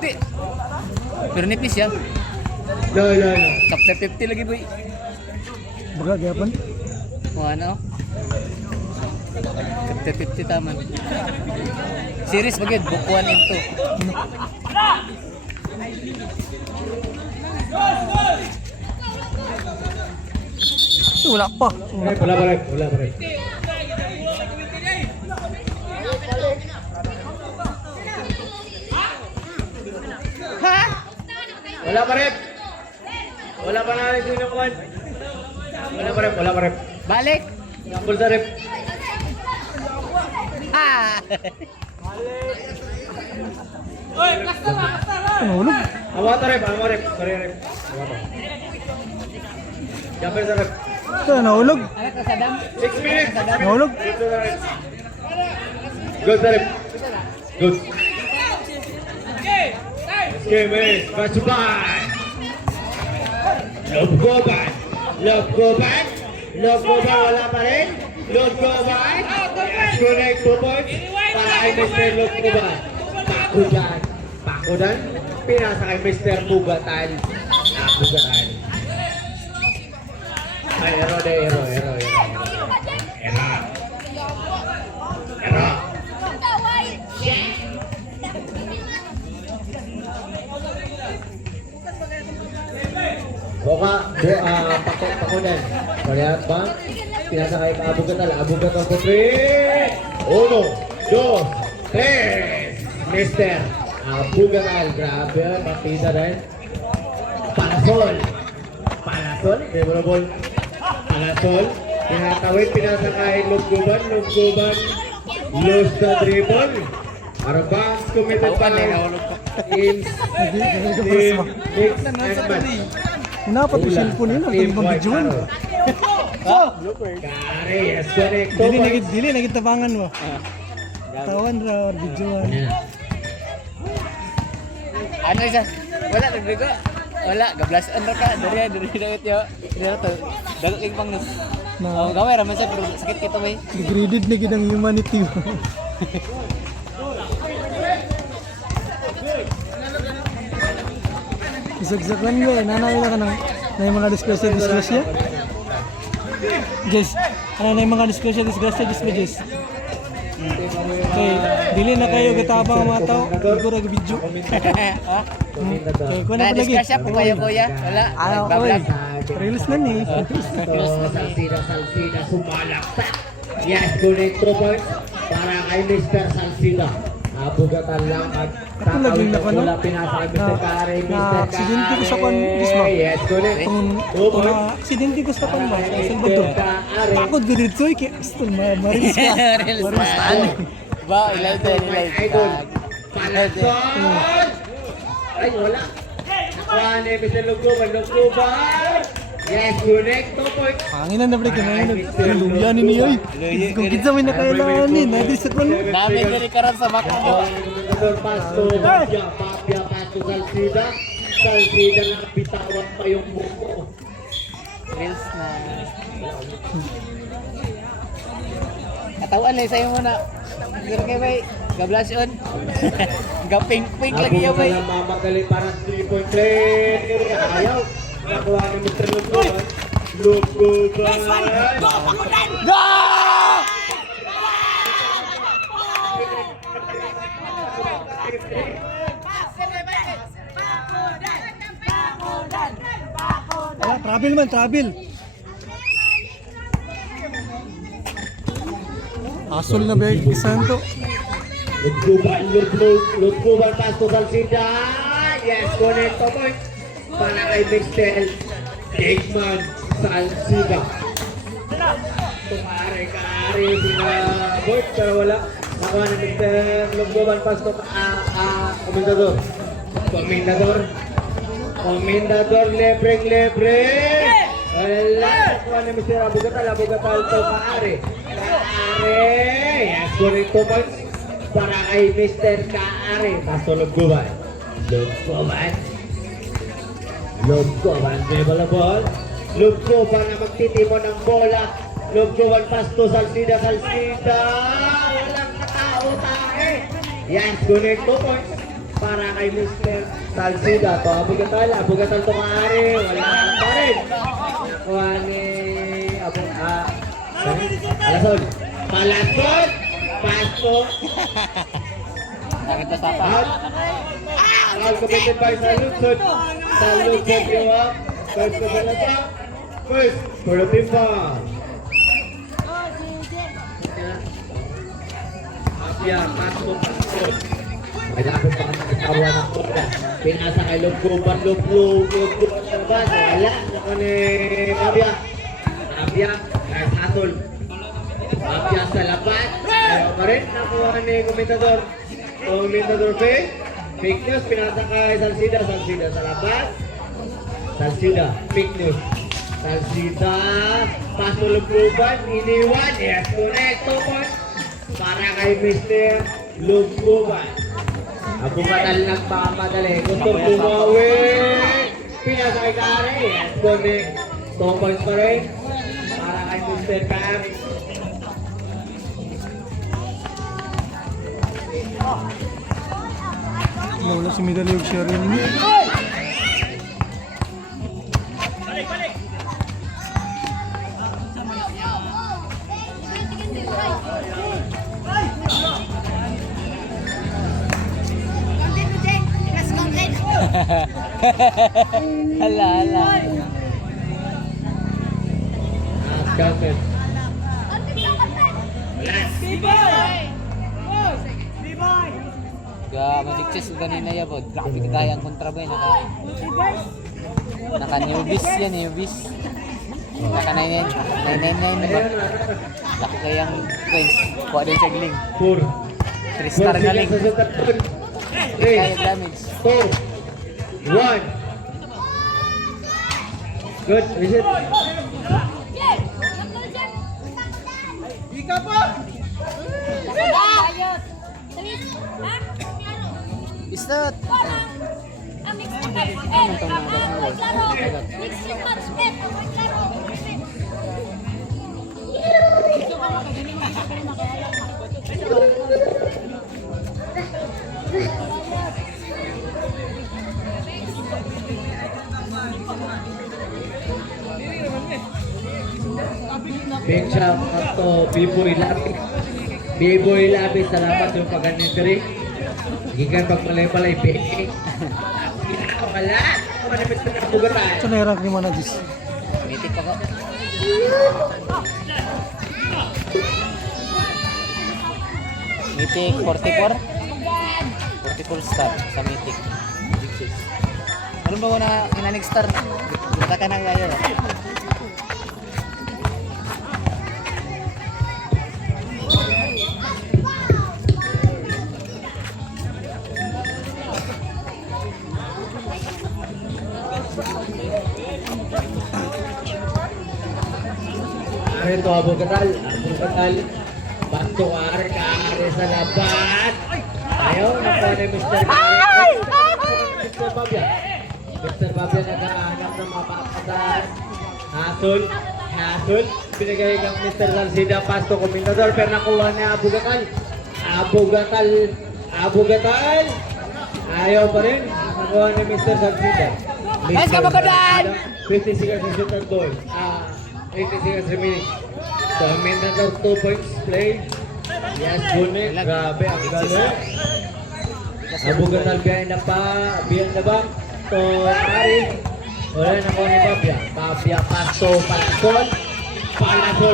Di. Pero nipis ya. No. Chapter 50 lagi boy. Baga gyapon. O ano? Chapter 50 taman. Series bagid book 1 and 2. Wala pa. Wala pa rin. Wala pa na rin sino kuman. Wala pa rin. Balik. Ngambol sa rep. Ah. Ano ulog? Awa ta rep. Sorry rep. Awa ta. Jumper sa rep. Ito naulog. Ano ka Saddam? 6 minutes. Naulog. Dito sa rep. Good sa rep. Good. Okay, miss. Basuban. Love go back. Wala pa rin. Love go back. Connect 2 points. Para kay Mr. Love go back. Pakudan. Pinasa kay Mr. Bugatan. Bugatan. Ay, ero. Pakudan. Palihat ba? Pinasa kay Abugatan po 3. 1, 2, 3. Mr. Abugatan. Grabe, partida rin. Palasol. Favorable. Palasol. Pinatawid, pinasa kay Lugguban. Lose the dribble. Arabang committed pa rin. Teams. Mix and match. Hinapat yung cellphone nila. Ang ibang videoan. Kare, yes, correct. Dili na tabangan mo. Tawan ra or videoan. Ano isa? Wala nagbigo. Wala gablasan ra ka. Diri dawit yo. Diri to. Dago kay pang nus. Oh, gamay ra man sa pero sakit kito bay. Degraded na gid ang humanity. Isagsakan niya, nanay na ka na yung mga disgrasya. Jess, ano na yung mga disgrasya, Jess. Okay, dili na kayo gatabang ang mga tao, siguro video. Okay, kung ano pa lagi? Disgrasya po kayo kuya. Wala. Nagbablog. Reels na ni. Salsida sumalaksak. Yes, connect 2 points para kay Mr. Salsida. Abugatan lang Lagi na ano? Pinasa kay Mr. Kare, aksidente ko sa pan, Gisma. Yes, connect. Aksidente ko sa pan ba? Sa Salvador. Takot ko dito kay Aston Maris ka. Reels pa. Ba, ilay din. Idol. Palasol. Ay, wala. Nakuha ni Mr. Lugluban. Yes, connect 2 points. Hanginan na break na luya ni niya. Kung kitsa may nakailangan ni, natin sa pan. Dami diri karon sa Macdo. Pasto, Mafia, Pasto, Salsida na bitawan pa yung buko. Reels na. Katawan na sa'yo muna. Pero kay bay, gablasyon. Gapink-pink lagi yan bay. Abog na mamagali para 3-point play. Ayaw. Nakuha ni Mr. Lugluban. Go! Wala, travel. Asol na ba yung Santo? Lugluban, Pasto, Salsida. Yes, connect 2 points. Para kay Mr. Digman Salsida. Tumari sila Boyd, pero wala. Nakuha ni Mr. Lugluban, Pasto, Komendador, lebre. Wala. Nakuha ni Mr. Abugatal to Kaare. Yes, connect 2 points. Para kay Mr. Kaare. Pasto Lugluban. Lugluban, dribble the ball. Lugluban na magtitimo ng bola. Lugluban, Pasto, Salsida. Walang nakauta. Yan, connect 2 points. para kay Mr. Salsida. To, abugatan to kaari. Wala pa rin. Kuha ni Alasod. Palasod. Pasto. Sakit pa sapa. Out. Out committed by Saludsod. Saludsod yung up. First ko sa lasa. First for the team foul. Mafia, Pasto. May lapit pa kami katawa ng bola. Pinasa kay Lugbuban sa labas. Wala. Ako ni Mafia. Mafia. Kaya Hatol. Mafia sa labas. Ayaw pa rin. Nakuha ni Komentador. Komentador fake news. Pinasa kay Salsida. Salsida sa labas. Salsida. Fake news. Salsida. Paso Lugbuban. Iniwan. Yes. Connect. 2 points. Para kay Mr. Lugbuban. Ako matal nagpapadali. Gusto bumawi. Pinasa kay Kare. Yes. Connect. 2 points pa rin. Para kay Mr. Cam. Wala si Medali yung share yun. Hala. Counted. Mag-success ganina ya bod. Grabe kagaya ang kontra ba naka newbies yan, newbies. Naka 999 ba? Laki kayang points. Kuha din siya gling. 4. 3 star na ling. 3, Kaya damage. 2, 1. Good, visit. Istot. Big shot to B-Boy Lapis. B-Boy Lapis, salamat yung pag-anitry. Gigan pagpalay-palay, baking. Wala. Manipis na kabugatan. Ito na rank ni Managis. Mitik pa ko. Mitik 44. 44 star sa Mitik. Alam ba ko na kinanig star? Kita ka nang layo. Ito, Abugatal. Banto Are, Kare sa labat. Ayaw, nakuha ni Mr. Kare. Mr. Babia. Mr. Babia naghahanap ng mga pataas. Hasol. Pinagay kang Mr. Salsida. Pasto Komentador. Pero nakuha ni Abugatal. Abugatal. Ayaw pa rin. Nakuha ni Mr. Salsida. Let's go, Abugatal! 50 seconds to shoot and goal. 80 seconds remaining. So, Komentador 2 points play. Yes, Gunik. Grabe, ang galing. Abugatal behind na ba? To Ari. Wala na ko ni Babia. Babia, Pasto, Palasol. Pasto,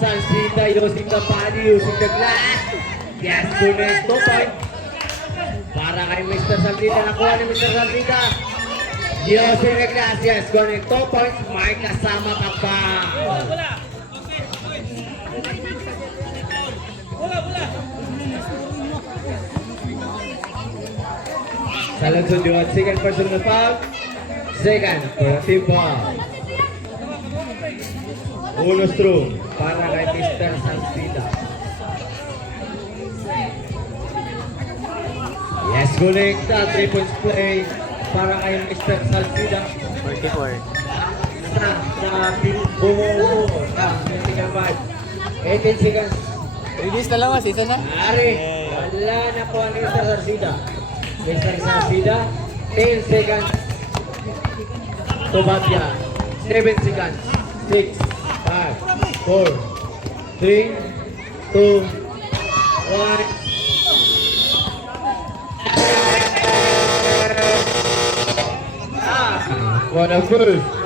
Salsida, using the body, using the glass. Yes, Gunik. 2 points. Para kay Mr. Salsida. Nakuha ni Mr. Salsida. Jose Gracias con el 2 points. May kasama ka pa. Saludo yung second personal foul. Second for the team foul. Uno through para kay Mr. Salsida. Yes, Gunik. 3 points play para kay Mr. Salsida. 44. Sa bumuo. 18 seconds. Release na lang, season na. Ari. Wala Wala na po ang Mr. Garcida. Mr. Garcida, 10 seconds. Tobabia, 7 seconds. 6, 5, 4, 3, 2, 1. What a first.